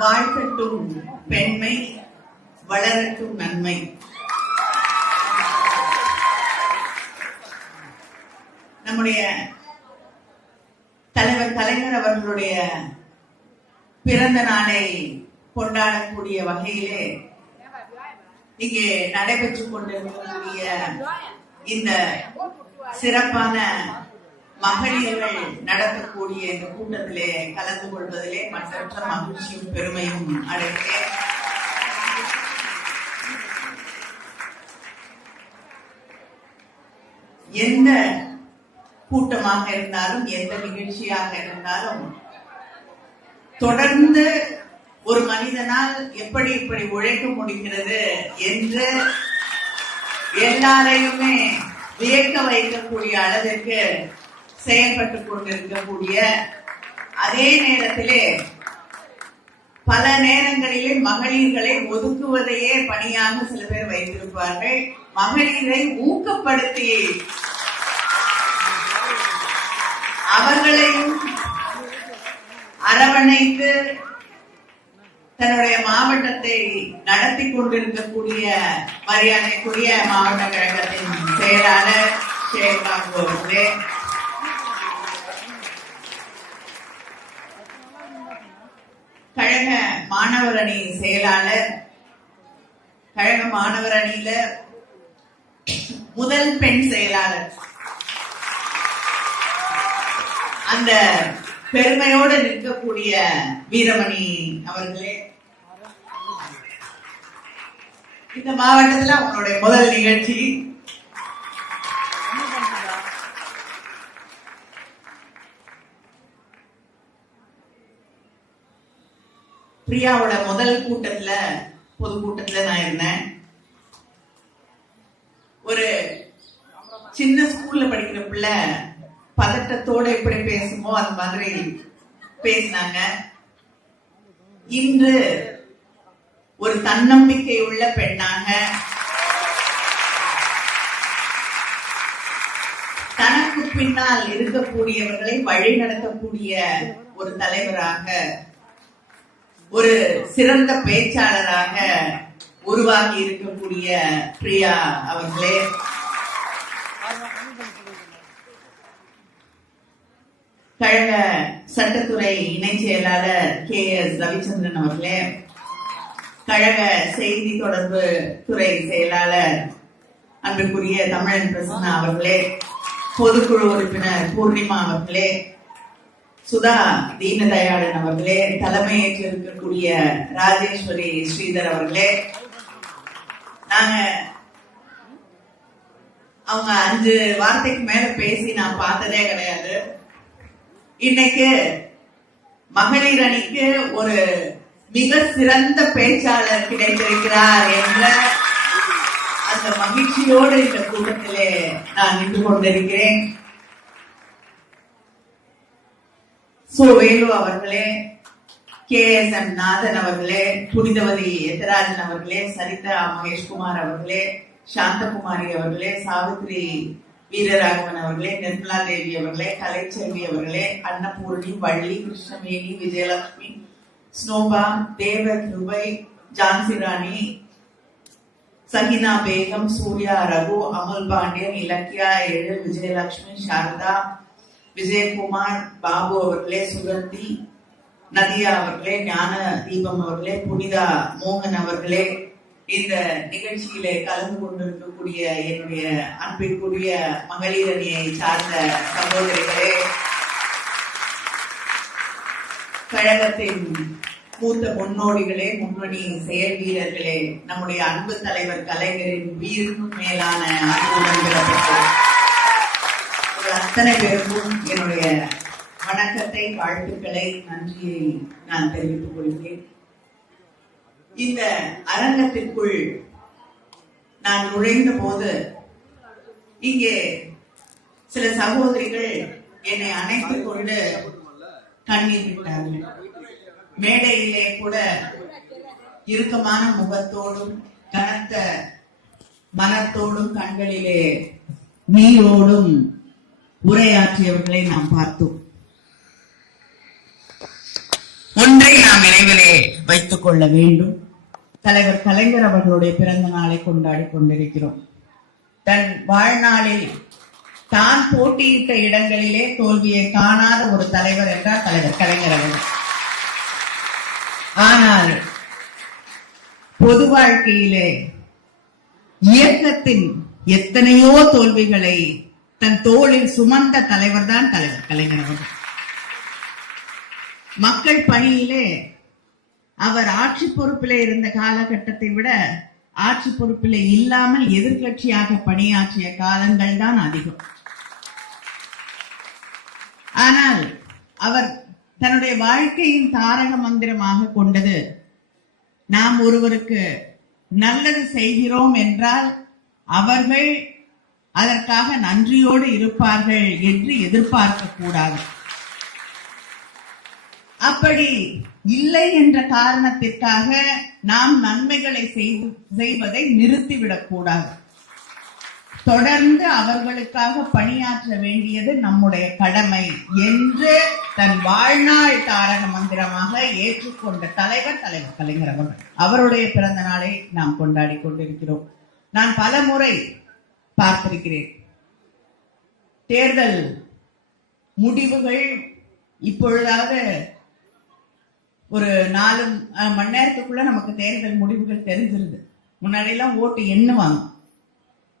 வாழ்க்கட்டும் பெண்மை, வளரட்டும் நன்மை. நம்முடைய தலைவர் கலைஞர் அவர்களுடைய பிறந்த நாளை கொண்டாடக்கூடிய வகையிலே இங்கே நடைபெற்றுக் கொண்டிருக்கக்கூடிய இந்த சிறப்பான மகளிர்கள் நடத்தக்கூடிய இந்த கூட்டத்திலே கலந்து கொள்வதிலே மற்றற்ற மகிழ்ச்சியும் பெருமையும் அடைகிறேன். எந்த கூட்டமாக இருந்தாலும் எந்த நிகழ்ச்சியாக இருந்தாலும் தொடர்ந்து ஒரு மனிதனால் எப்படி இப்படி உழைக்க முடிகிறது என்று எல்லாரையுமே வியக்க வைக்கக்கூடிய அளவிற்கு செயல்பட்டுக் கொண்டிருக்கக்கூடிய அதே நேரத்திலே பல நேரங்களிலே மகளிர்களை ஒதுக்குவதையே பணியாக சில பேர் வைத்திருப்பார்கள். மகளிரை ஊக்கப்படுத்தி அவர்களையும் அரவணைத்து தன்னுடைய மாவட்டத்தை நடத்தி கொண்டிருக்கக்கூடிய மரியாதைக்குரிய மாவட்ட கழகத்தின் செயலாளர் ஷேகாம்பு அவர்களே, கழக மாணவர் அணி செயலாளர், கழக மாணவர் அணியில முதல் பெண் செயலாளர், அந்த பெருமையோடு நிற்கக்கூடிய வீரமணி அவர்களே, இந்த மாவட்டத்தில் அவங்களுடைய முதல் நிகழ்ச்சி. பிரியாவோட முதல் கூட்டத்துல, பொதுக்கூட்டத்துல நான் இருந்தேன். ஒரு சின்ன ஸ்கூல்ல படிக்கிற பிள்ளை பதட்டத்தோட எப்படி பேசுமோ அது மாதிரி பேசினாங்க. இன்று ஒரு தன்னம்பிக்கை உள்ள பெண்ணாக, தனக்கு பின்னால் இருக்கக்கூடியவர்களை வழி நடத்தக்கூடிய ஒரு தலைவராக, ஒரு சிறந்த பேச்சாளராக உருவாகி இருக்கக்கூடிய பிரியா அவர்களே, கழக சட்டத்துறை இணை செயலாளர் KS ரவிச்சந்திரன் அவர்களே, கழக செய்தி தொடர்பு துறை செயலாளர் அன்புக்குரிய தமிழன் பிரசன்னா அவர்களே, பொதுக்குழு உறுப்பினர் பூர்ணிமா அவர்களே, சுதா தீனதயாளன் அவர்களே, தலைமையேற்று இருக்கக்கூடிய ராஜேஸ்வரி ஸ்ரீதர் அவர்களே, நாங்க அவங்க 5 வார்த்தைக்கு மேல பேசி நான் பார்த்ததே கிடையாது. இன்னைக்கு மகளிர் அணிக்கு ஒரு மிக சிறந்த பேச்சாளர் கிடைத்திருக்கிறார் என்ற அந்த மகிழ்ச்சியோடு இந்த கூட்டத்திலே நான் நின்று கொண்டிருக்கிறேன். வேலு அவர்களே, KSM நாதன் அவர்களே, புனிதவதி எத்தராஜன் அவர்களே, சரிதா மகேஷ்குமார் அவர்களே, சாந்தகுமாரி அவர்களே, சாவித்ரி வீரராகவன் அவர்களே, நிர்மலா தேவி அவர்களே, கலைச்செல்வி அவர்களே, அன்னபூர்ணி, வள்ளி, கிருஷ்ணவேணி, விஜயலட்சுமி, ஸ்னோபா, தேவ கிருபை, ஜான்சி ராணி, சகினா பேகம், சூர்யா, ரகு, அமுல் பாண்டியன், இலக்கியா, எழில், விஜயலட்சுமி, சாரதா, விஜயகுமார், பாபு அவர்களே, சுகந்தி, நதியா அவர்களே, ஞான தீபம் அவர்களே, புனிதா மோகன் அவர்களே, இந்த நிகழ்ச்சியிலே கலந்து கொண்டிருக்கக்கூடிய என்னுடைய அன்பிற்குரிய மகளிர் அணியை சார்ந்த சகோதரிகளே, கழகத்தின் மூத்த முன்னோடிகளே, முன்னணி செயல் வீரர்களே, நம்முடைய அன்பு தலைவர் கலைஞரின் உயிருக்கும் மேலான அன்புடன் அத்தனை பேருக்கும் என்னுடைய வணக்கத்தை, வாழ்த்துக்களை, நன்றியை நான் தெரிவித்துக் கொள்கிறேன். இந்த அரங்கத்திற்குள் நான் நுழைந்த போது இங்கே சில சகோதரிகள் என்னை அணைத்துக் கொண்டு கண்ணீர் விட்டார்கள். மேடையிலே கூட இறுக்கமான முகத்தோடும் கனத்த மனத்தோடும் கண்களிலே நீரோடும் உரையாற்றியவர்களை நாம் பார்த்தோம். ஒன்றை நாம் நினைவிலே வைத்துக் கொள்ள வேண்டும். தலைவர் கலைஞர் அவர்களுடைய பிறந்த நாளை கொண்டாடி கொண்டிருக்கிறோம். தன் வாழ்நாளில் தான் போட்டியிட்ட இடங்களிலே தோல்வியை காணாத ஒரு தலைவர் என்றால் தலைவர் கலைஞர் அவர்கள். ஆனால் பொது வாழ்க்கையிலே இயக்கத்தின் எத்தனையோ தோல்விகளை தன் தோளில் சுமந்த தலைவர் தான் தலைவர் கலைஞர் அவர்கள். மக்கள் பணியிலே அவர் ஆட்சி பொறுப்பிலே இருந்த காலகட்டத்தை விட ஆட்சி பொறுப்பிலே இல்லாமல் எதிர்கட்சியாக பணியாற்றிய காலங்கள் தான் அதிகம். ஆனால் அவர் தன்னுடைய வாழ்க்கையின் தாரக மந்திரமாக கொண்டது, நாம் ஒருவருக்கு நல்லது செய்கிறோம் என்றால் அவர்கள் அதற்காக நன்றியோடு இருப்பார்கள் என்று எதிர்பார்க்க கூடாது. அப்படி இல்லை என்ற காரணத்திற்காக நாம் நன்மைகளை செய்வதை நிறுத்திவிடக் கூடாது. தொடர்ந்து அவர்களுக்காக பணியாற்ற வேண்டியது நம்முடைய கடமை என்று தன் வாழ்நாள் தாரக மந்திரமாக ஏற்றுக்கொண்ட தலைவர் கலைஞர் அவர்கள். அவருடைய பிறந்த நாளை நாம் கொண்டாடி கொண்டிருக்கிறோம். நான் பல முறை பார்த்திருக்கிறேன். தேர்தல் முடிவுகள் இப்பொழுதாவது ஒரு 4 மணி நேரத்துக்குள்ள நமக்கு தேர்தல் முடிவுகள் தெரிஞ்சிருது. முன்னாடி எல்லாம் ஓட்டு எண்ணுவாங்க,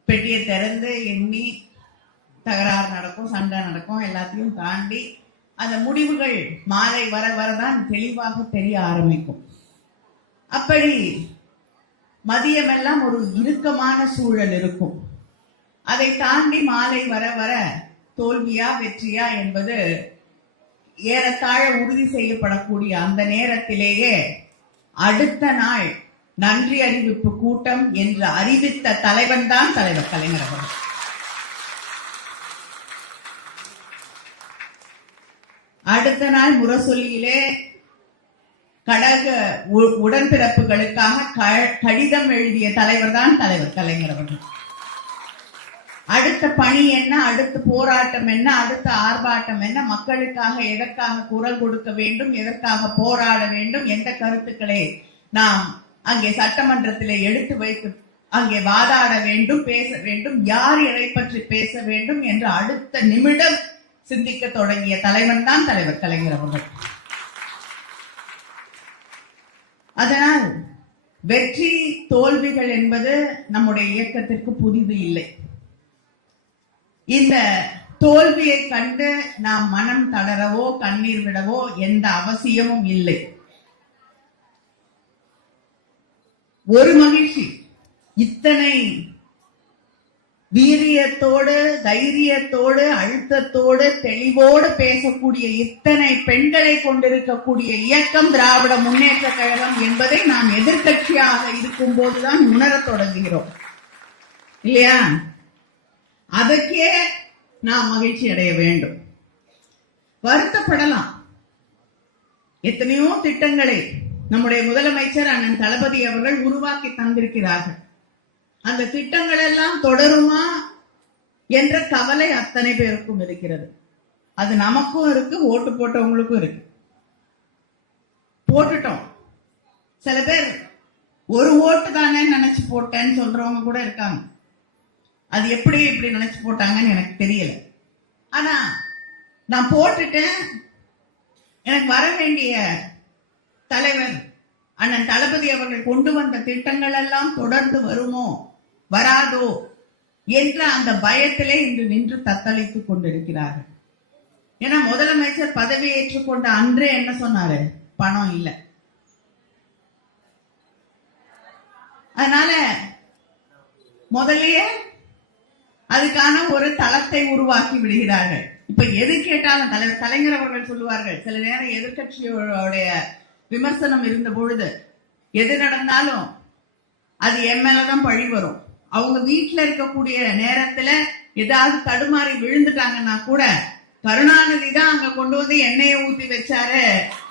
பெட்டியை திறந்து எண்ணி தகராறு நடக்கும், சண்டை நடக்கும், எல்லாத்தையும் தாண்டி அந்த முடிவுகள் மாலை வர வரதான் தெளிவாக தெரிய ஆரம்பிக்கும். அப்படி மதியமெல்லாம் ஒரு இறுக்கமான சூழல் இருக்கும். அதை தாண்டி மாலை வர வர தோல்வியா வெற்றியா என்பது ஏறத்தாழ உறுதி செய்யப்படக்கூடிய அந்த நேரத்திலேயே அடுத்த நாள் நன்றி அறிவிப்பு கூட்டம் என்று அறிவித்த தலைவன் தான் தலைவர் கலைஞர் அவர்கள். அடுத்த நாள் முரசொலியிலே கழக உடன்பிறப்புகளுக்காக கடிதம் எழுதிய தலைவர் தான் தலைவர் கலைஞர் அவர்கள். அடுத்த பணி என்ன, அடுத்த போராட்டம் என்ன, அடுத்த ஆர்ப்பாட்டம் என்ன, மக்களுக்காக எதற்காக குரல் கொடுக்க வேண்டும், எதற்காக போராட வேண்டும், எந்த கருத்துக்களை நாம் அங்கே சட்டமன்றத்திலே எடுத்து வைத்து அங்கே வாதாட வேண்டும், பேச வேண்டும், யார் எதை பற்றி பேச வேண்டும் என்று அடுத்த நிமிடம் சிந்திக்க தொடங்கிய தலைவன் தான் தலைவர் கலைஞர் அவர்கள். அதனால் வெற்றி தோல்விகள் என்பது நம்முடைய இயக்கத்திற்கு புதிது இல்லை. இந்த தோல்வியை கண்டு நாம் மனம் தளரவோ கண்ணீர் விடவோ எந்த அவசியமும் இல்லை. ஒரு மகிழ்ச்சி, இத்தனை வீரியத்தோடு, தைரியத்தோடு, அழுத்தத்தோடு, தெளிவோடு பேசக்கூடிய இத்தனை பெண்களை கொண்டிருக்கக்கூடிய இயக்கம் திராவிட முன்னேற்ற கழகம் என்பதை நாம் எதிர்கட்சியாக இருக்கும் போதுதான் உணரத் தொடங்குகிறோம் இல்லையா? அதற்கே நாம் மகிழ்ச்சி அடைய வேண்டும். வருத்தப்படலாம். எத்தனையோ திட்டங்களை நம்முடைய முதலமைச்சர் அண்ணன் தளபதி அவர்கள் உருவாக்கி தந்திருக்கிறார்கள். அந்த திட்டங்கள் எல்லாம் தொடருமா என்ற கவலை அத்தனை பேருக்கும் இருக்கிறது. அது நமக்கும் இருக்கு, ஓட்டு போட்டவங்களுக்கும் இருக்கு. போட்டுட்டோம். சில பேர் ஒரு ஓட்டு தானே நினைச்சு போட்டேன்னு சொல்றவங்க கூட இருக்காங்க. அது எப்படி இப்படி நினைச்சு போட்டாங்கன்னு எனக்கு தெரியல. ஆனா நான் போட்டுட்டேன். எனக்கு வர வேண்டிய தலைவர் அண்ணன் தளபதி அவர்கள் கொண்டு வந்த திட்டங்கள் எல்லாம் தொடர்ந்து வருமோ வராதோ என்ற அந்த பயத்திலே இன்று நின்று தத்தளித்துக் கொண்டிருக்கிறார்கள். ஏன்னா முதலமைச்சர் பதவி ஏற்றுக்கொண்ட அன்றே என்ன சொன்னாரு? பணம் இல்லை. அதனால முதல்லயே அதுக்கான ஒரு தளத்தை உருவாக்கி விடுகிறார்கள். இப்ப எது கேட்டாலும் தலைவர் கலைஞர் அவர்கள் சொல்லுவார்கள், சில நேரம் எதிர்கட்சியோடைய விமர்சனம் இருந்த பொழுது எது நடந்தாலும் அது என் மேலதான் பழி வரும். அவங்க வீட்டுல இருக்கக்கூடிய நேரத்துல ஏதாவது தடுமாறி விழுந்துட்டாங்கன்னா கூட கருணாநிதி தான் அங்க கொண்டு வந்து எண்ணெயை ஊத்தி வச்சாரு,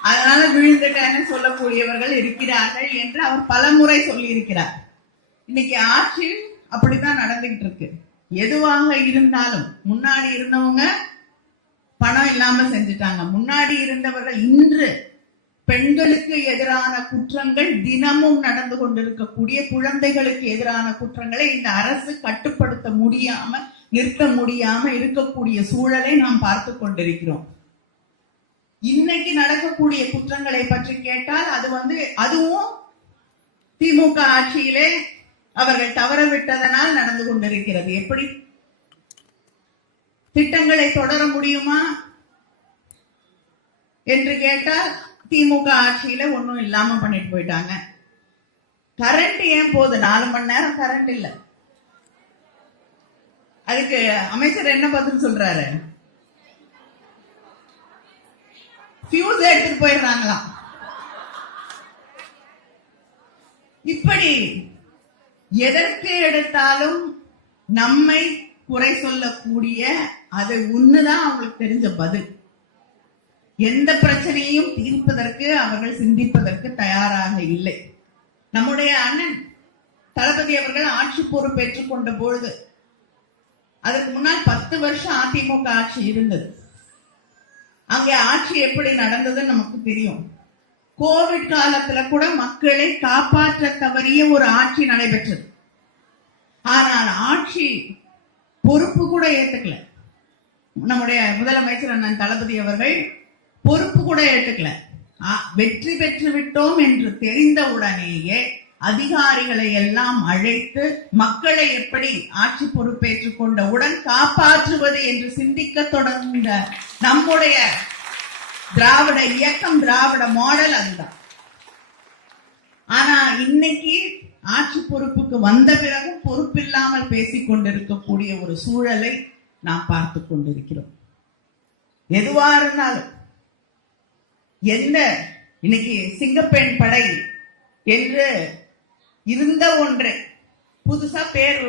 அதனால விழுந்துட்டேன்னு சொல்லக்கூடியவர்கள் இருக்கிறார்கள் என்று அவர் பலமுறை சொல்லி இருக்கிறார். இன்னைக்கு ஆட்சி அப்படித்தான் நடந்துகிட்டு இருக்கு. எதுவாக இருந்தாலும் முன்னாடி இருந்தவங்க பணம் இல்லாம செஞ்சுட்டாங்க. முன்னாடி இருந்தவர்கள் இன்று பெண்களுக்கு எதிரான குற்றங்கள் தினமும் நடந்து கொண்டிருக்கக்கூடிய குழந்தைகளுக்கு எதிரான குற்றங்களை இந்த அரசு கட்டுப்படுத்த முடியாம நிறுத்த முடியாம இருக்கக்கூடிய சூழலை நாம் பார்த்து கொண்டிருக்கிறோம். இன்னைக்கு நடக்கக்கூடிய குற்றங்களை பற்றி கேட்டால் அதுவும் திமுக ஆட்சியிலே அவர்கள் தவறவிட்டதனால் நடந்து கொண்டிருக்கிறது. எப்படி திட்டங்களை தொடர முடியுமா என்று கேட்டால் திமுக ஆட்சியில ஒன்னும் இல்லாம பண்ணிட்டு போயிட்டாங்க. கரண்ட் ஏன் போகுது? 4 மணி நேரம் கரண்ட் இல்ல. அதுக்கு அமைச்சர் என்ன பதில் சொல்றாரு? ஃபியூஸ் எடுத்துட்டு போயிடுறாங்களாம். இப்படி எதற்கு எடுத்தாலும் நம்மை குறை சொல்லக்கூடிய அது ஒண்ணுதான் அவங்களுக்கு தெரிஞ்ச பதில். எந்த பிரச்சனையும் தீர்ப்பதற்கு அவர்கள் சிந்திப்பதற்கு தயாராக இல்லை. நம்முடைய அண்ணன் தளபதி அவர்கள் ஆட்சி பொறுப்பேற்றுக் கொண்ட பொழுது அதற்கு முன்னால் 10 வருஷம் அதிமுக ஆட்சி இருந்தது. அங்கே ஆட்சி எப்படி நடந்தது நமக்கு தெரியும். கோவிட் காலத்துல கூட மக்களை காப்பாற்ற தவறிய ஒரு ஆட்சி நடைபெற்றது. ஆனால் ஆட்சி பொறுப்பு கூட ஏத்துக்கல. நம்முடைய முதலமைச்சர் அண்ணன் தளபதி அவர்கள் பொறுப்பு கூட ஏற்றுக்கல. வெற்றி பெற்று விட்டோம் என்று தெரிந்தவுடனேயே அதிகாரிகளை எல்லாம் அழைத்து மக்களை எப்படி ஆட்சி பொறுப்பேற்றுக் கொண்டவுடன் காப்பாற்றுவது என்று சிந்திக்க தொடர்ந்த நம்முடைய திராவிட இயக்கம், திராவிட மாடல் அதுதான். ஆனா இன்னைக்கு ஆட்சி பொறுப்புக்கு வந்த பிறகும் பொறுப்பில்லாமல் பேசிக் கொண்டிருக்கக்கூடிய ஒரு சூழலை நாம் பார்த்து கொண்டிருக்கிறோம். எதுவா இருந்தாலும் எந்த இன்னைக்கு சிங்கப்பெண் படை என்று இருந்த ஒன்று புதுசா பேர்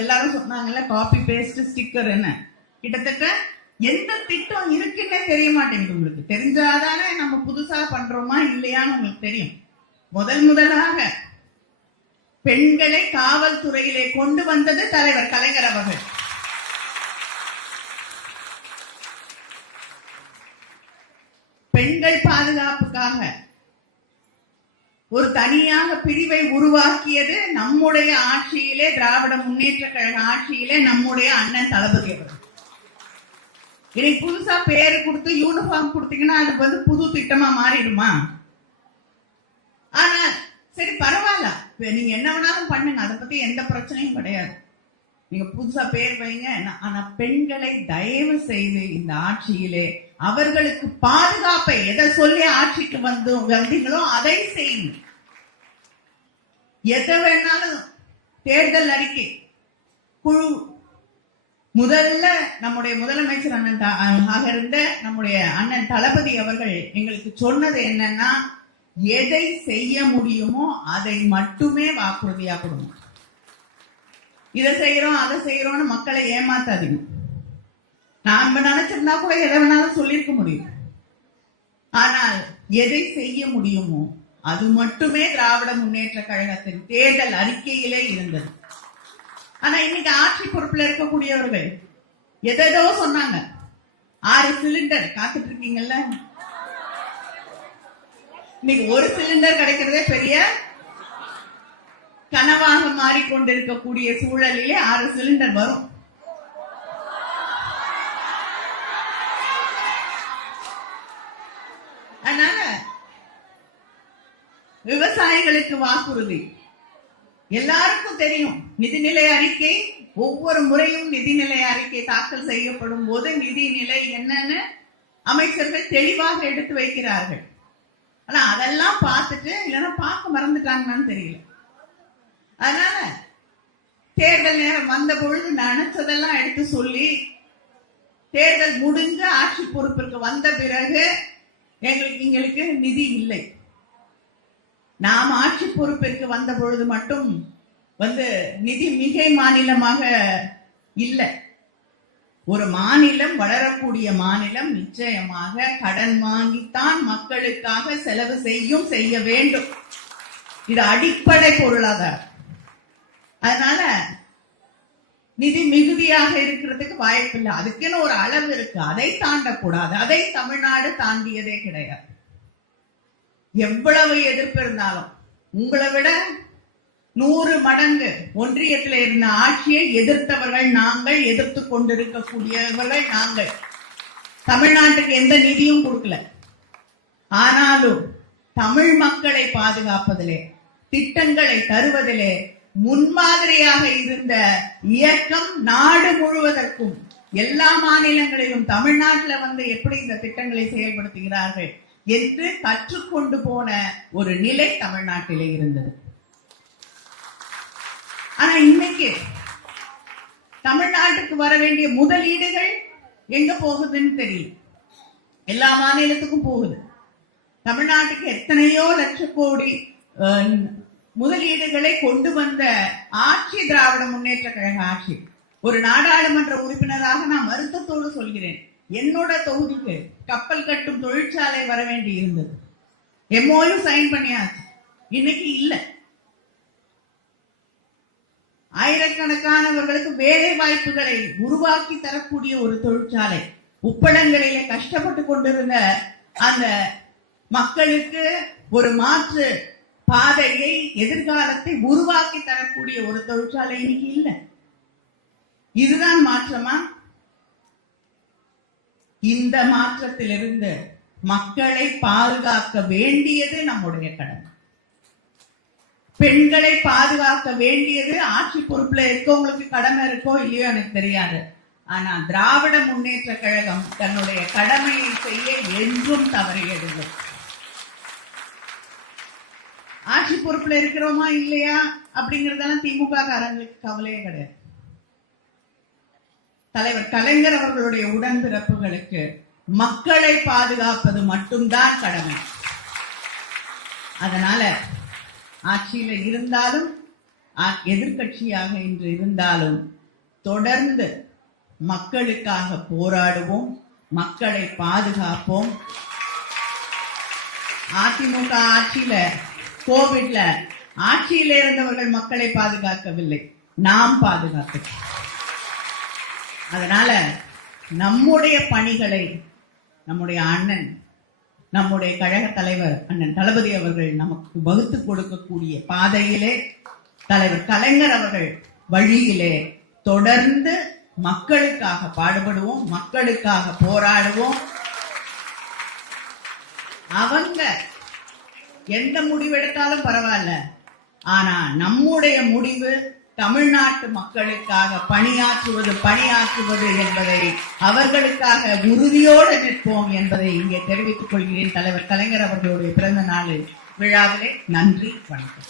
எல்லாரும் சொன்னாங்கல்ல, காப்பி பேஸ்ட் ஸ்டிக்கர் என்ன, கிட்டத்தட்ட எந்த திட்டம் இருக்குன்னே தெரிய மாட்டேங்குது. உங்களுக்கு தெரிஞ்சாதானே நம்ம புதுசா பண்றோமா இல்லையான்னு உங்களுக்கு தெரியும். முதலாக பெண்களை காவல்துறையிலே கொண்டு வந்தது தலைவர் கலைஞர் அவர்கள். பெண்கள் பாதுகாப்புக்காக ஒரு தனியாக பிரிவை உருவாக்கியது நம்முடைய ஆட்சியிலே, திராவிட முன்னேற்ற கழக ஆட்சியிலே நம்முடைய அண்ணன் தளபதி அவர்கள். இன்னைக்கு புதுசா பேரு கொடுத்து யூனிஃபார்ம் கொடுத்தீங்கன்னா அது புது திட்டமா மாறிடுமா? ஆனா சரி பரவாயில்ல, நீங்க என்ன வேணாலும் பண்ணுங்க, அதை பத்தி எந்த பிரச்சனையும் கிடையாது. நீங்க புதுசா பேர் வைங்க. ஆனா பெண்களை தயவு செய்து இந்த ஆட்சியிலே அவர்களுக்கு பாதுகாப்பை எதை சொல்லி ஆட்சிக்கு வந்தீங்களோ அதை செய்யுங்க. எதை வேணாலும் தேர்தல் அறிக்கை குழு முதல்ல நம்முடைய முதலமைச்சர் அண்ணன் இருந்த நம்முடைய அண்ணன் தளபதி அவர்கள் எங்களுக்கு சொன்னது என்னன்னா, எதை செய்ய முடியுமோ அதை மட்டுமே வாக்குறுதியா கொடுங்க. இதை செய்யறோம் அதை செய்யறோம்னு மக்களை ஏமாத்தாதீங்க. நாம நினைச்சிருந்தா கூட எதை வேணாலும் சொல்லிருக்க முடியும். ஆனால் எதை செய்ய முடியுமோ அது மட்டுமே திராவிட முன்னேற்ற கழகத்தின் தேர்தல் அறிக்கையிலே இருந்தது. ஆனா இன்னைக்கு ஆட்சி பொறுப்புல இருக்கக்கூடியவர்கள் எதோ சொன்னாங்க. 6 சிலிண்டர் காத்துட்டு இருக்கீங்கல்ல, இன்னைக்கு ஒரு சிலிண்டர் கிடைக்கிறதே பெரிய கனவாக மாறிக்கொண்டிருக்கக்கூடிய சூழலிலே 6 சிலிண்டர் வரும். அதனால விவசாயிகளுக்கு வாக்குறுதி எல்லாருக்கும் தெரியும். நிதிநிலை அறிக்கை ஒவ்வொரு முறையும் நிதிநிலை அறிக்கை தாக்கல் செய்யப்படும் போது நிதிநிலை என்னன்னு அமைச்சர்கள் தெளிவாக எடுத்து வைக்கிறார்கள். ஆனா அதெல்லாம் பார்த்துட்டு இல்லைன்னா பார்க்க மறந்துட்டாங்கன்னு தெரியல. அதனால தேர்தல் நேரம் வந்த பொழுது நினைச்சதெல்லாம் எடுத்து சொல்லி தேர்தல் முடிஞ்ச ஆட்சி பொறுப்பிற்கு வந்த பிறகு எங்களுக்கு நிதி இல்லை. நாம் ஆட்சி பொறுப்பிற்கு வந்த பொழுது மட்டும் நிதி மிகை மாநிலமாக இல்லை. ஒரு மாநிலம், வளரக்கூடிய மாநிலம் நிச்சயமாக கடன் வாங்கித்தான் மக்களுக்காக செலவு செய்ய வேண்டும். இது அடிப்படை பொருளாதாரம். அதனால நிதி மிகுதியாக இருக்கிறதுக்கு வாய்ப்பில்லை. அதுக்குன்னு ஒரு அளவு இருக்கு, அதை தாண்டக்கூடாது. அதை தமிழ்நாடு தாண்டியதே கிடையாது. எவ்வளவு எதிர்ப்பு இருந்தாலும் உங்களை விட 100 மடங்கு ஒன்றியத்தில் இருந்த ஆட்சியை எதிர்த்தவர்கள் நாங்கள், எதிர்த்து கொண்டிருக்கக்கூடியவர்கள் நாங்கள். தமிழ்நாட்டுக்கு எந்த நிதியும் கொடுக்கல. ஆனாலும் தமிழ் மக்களை பாதுகாப்பதிலே, திட்டங்களை தருவதிலே முன்மாதிரியாக இருந்த இயக்கம் நாடு முழுவதற்கும், எல்லா மாநிலங்களிலும் தமிழ்நாட்டில் வந்து எப்படி இந்த திட்டங்களை செயல்படுத்துகிறார்கள் என்று கற்றுக்கொண்டு போன ஒரு நிலை தமிழ்நாட்டிலே இருந்தது. ஆனா இன்னைக்கு தமிழ்நாட்டுக்கு வர வேண்டிய முதலீடுகள் எங்க போகுதுன்னு தெரியல. எல்லா மாநிலத்துக்கும் போகுது. தமிழ்நாட்டுக்கு எத்தனையோ லட்சம் கோடி முதலீடுகளை கொண்டு வந்த ஆட்சி திராவிட முன்னேற்ற கழக ஆட்சி. ஒரு நாடாளுமன்ற உறுப்பினராக நான் வருத்தத்தோடு சொல்கிறேன், என்னோட தொகுதிக்கு கப்பல் கட்டும் தொழிற்சாலை வர வேண்டி இருந்தது. MOU சைன் பண்ணியாச்சு, இன்னைக்கு இல்ல. ஆயிரக்கணக்கானவர்களுக்கு வேலை வாய்ப்புகளை உருவாக்கி தரக்கூடிய ஒரு தொழிற்சாலை, உப்பளங்களிலே கஷ்டப்பட்டு கொண்டிருந்த அந்த மக்களுக்கு ஒரு மாற்று பாதையை, எதிர்காலத்தை உருவாக்கி தரக்கூடிய ஒரு தொழிற்சாலை இன்னைக்கு இல்லை. இதுதான் மாற்றமா? இந்த மாற்றத்திலிருந்து மக்களை பாதுகாக்க வேண்டியது நம்முடைய கடமை. பெண்களை பாதுகாக்க வேண்டியது ஆட்சி பொறுப்புல இருக்கவங்களுக்கு கடமை இருக்கோ இல்லையோ எனக்கு தெரியாது. ஆனா திராவிட முன்னேற்ற கழகம் தன்னுடைய கடமையை செய்ய என்றும் தவறியதில்லை. ஆட்சி பொறுப்புல இருக்கிறோமா இல்லையா அப்படிங்கறதெல்லாம் திமுக காரங்களுக்கு கவலையே கிடையாது. தலைவர் கலைஞர் அவர்களுடைய உடன்பிறப்புகளுக்கு மக்களை பாதுகாப்பது மட்டும்தான் கடமை. அதனால ஆட்சியில இருந்தாலும் எதிர்கட்சியாக இன்று இருந்தாலும் தொடர்ந்து மக்களுக்காக போராடுவோம், மக்களை பாதுகாப்போம். அதிமுக ஆட்சியில, கோவிட்ல ஆட்சியில இருந்தவர்கள் மக்களை பாதுகாக்கவில்லை, நாம் பாதுகாத்தோம். அதனால நம்முடைய பணிகளை நம்முடைய அண்ணன், நம்முடைய கழக தலைவர் அண்ணன் தளபதி அவர்கள் நமக்கு வகுத்து கொடுக்கக்கூடிய பாதையிலே, தலைவர் கலைஞர் அவர்கள் வழியிலே தொடர்ந்து மக்களுக்காக பாடுபடுவோம், மக்களுக்காக போராடுவோம். அவங்க எந்த முடிவெடுத்தாலும் பரவாயில்ல, ஆனா நம்முடைய முடிவு தமிழ்நாட்டு மக்களுக்காக பணியாற்றுவது என்பதை, அவர்களுக்காக உறுதியோடு நிற்போம் என்பதை இங்கே தெரிவித்துக் கொள்கிறேன். தலைவர் கலைஞர் அவர்களுடைய பிறந்த நாள் விழாவிலே நன்றி, வணக்கம்.